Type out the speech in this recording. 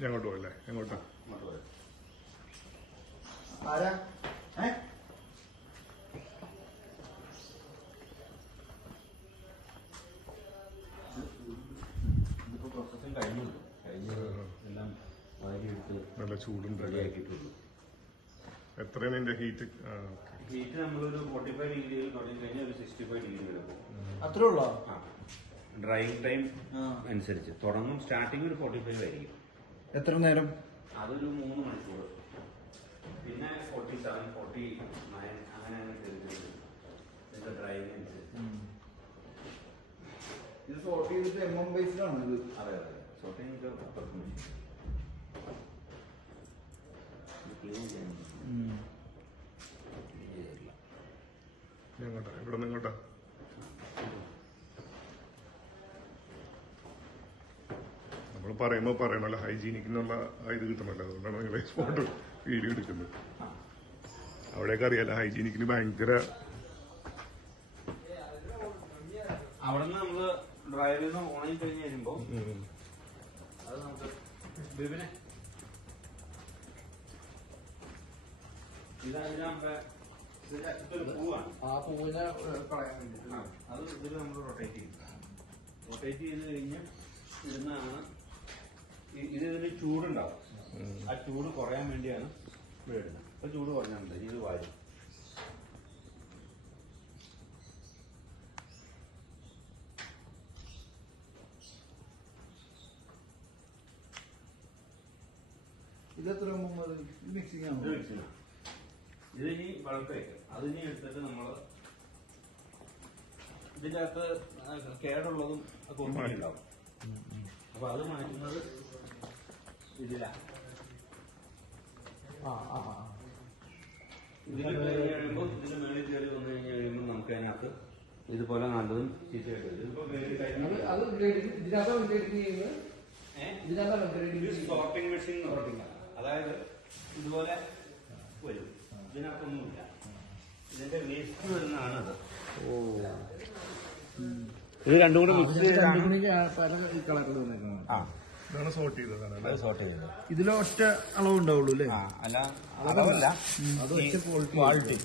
ഞങ്ങോട്ട് പോയല്ലേ? എങ്ങോട്ടാ? ആരാ? ഇതിപ്പോ പ്രോസസ്സിങ് കഴിഞ്ഞുള്ളൂ. എല്ലാം നല്ല ചൂടുണ്ട്. റെഡിയാക്കിയിട്ടുള്ളൂ. എത്രയാണ് ഇതിന്റെ ഹീറ്റ്? ഹീറ്റ് നമ്മളൊരു 45 ഡിഗ്രിയിൽ തുടങ്ങി കഴിഞ്ഞാൽ ഒരു 65 ഡിഗ്രി വരെ പോകും. അത്രേ ഉള്ളോ? ഡ്രൈയിങ് ടൈം അനുസരിച്ച് തുടങ്ങും. സ്റ്റാർട്ടിങ് ഒരു 45 ആയിരിക്കും. എത്ര നേരം? അതൊരു 3 മണിക്കൂർ. പിന്നെ 47, 49 അങ്ങനെ ഇതിന്റെ ഡ്രൈവിംഗ് അനുസരിച്ച്. ഇത് സോർട്ട് ചെയ്തിട്ട് MM ബേസിലാണ് ഇത്. അതെ അതെ. സോർട്ടിങ് ക്ലീൻ ചെയ്യാൻ ഞങ്ങോട്ടാ? ഇവിടെ നിന്ന് ഇങ്ങോട്ടാ? നമ്മൾ പറയുമ്പോ പറയണല്ലോ ഹൈജീനിക്കിനുള്ള ഇത് കിട്ടണല്ലോ. അതുകൊണ്ടാണ് നിങ്ങൾ സ്പോട്ട് വീഡിയോ എടുക്കുന്നത്. അവിടെയൊക്കെ അറിയാലോ ഹൈജീനിക്കിന് ഭയങ്കര. അവിടെ നിന്ന് നമ്മള് ഡ്രൈവിൽ നിന്ന് ഓണായി കഴിഞ്ഞ് കഴിയുമ്പോ അത് നമുക്ക് ബിബിനെ ഇതിനകത്ത് പൂവാണ്. ആ പൂവിനെ കളയാൻ വേണ്ടി അത് ഇതിൽ നമ്മൾ റൊട്ടേറ്റ് ചെയ്യും. റൊട്ടേറ്റ് ചെയ്ത് കഴിഞ്ഞ് ഇരുന്നാണ് ഇതിന് ചൂടുണ്ടാവും. ആ ചൂട് കുറയാൻ വേണ്ടിയാണ് വീടുന്നത്. അപ്പൊ ചൂട് കുറഞ്ഞാൽ ഇത് വാരും. ഇതെത്ര മിക്സിംഗ് ആണ്? ഇത് ഇനി ബൾക്കായിട്ട് അതിനി എടുത്തിട്ട് നമ്മള് ഇതിന്റെ അകത്ത് കേടുള്ളതും ഒക്കെ ഒന്നുമില്ലാവും. അപ്പൊ അത് മാറ്റുന്നത് ഇതിലാണ്. ഇതിൽ കയറി കഴിയുമ്പോൾ ഇതിന്റെ മേളിൽ കയറി വന്നു കഴിഞ്ഞ് കഴിയുമ്പോൾ നമുക്ക് അതിനകത്ത് ഇതുപോലെ നല്ലതും ചീത്തയായിട്ട് വരും. ഇതിപ്പോ കയറി കഴിഞ്ഞാൽ സോർട്ടിംഗ് മെഷീൻ സോർട്ടിംഗ്, അതായത് ഇതുപോലെ വരും. ഇതിനകത്തൊന്നുമില്ല. ഇതിന്റെ വേസ്റ്റ് വരുന്നതാണ് അത്. ഇത് രണ്ടും കൂടി മിക്സ് ചെയ്താണ് ഇതാണ് സോർട്ട് ചെയ്തതാണ്. സോർട്ട് ചെയ്തത്. ഇതിലെ ഒറ്റ അളവുണ്ടാവുള്ളൂ അല്ലേ? അല്ല, അളവല്ല, ക്വാളിറ്റി.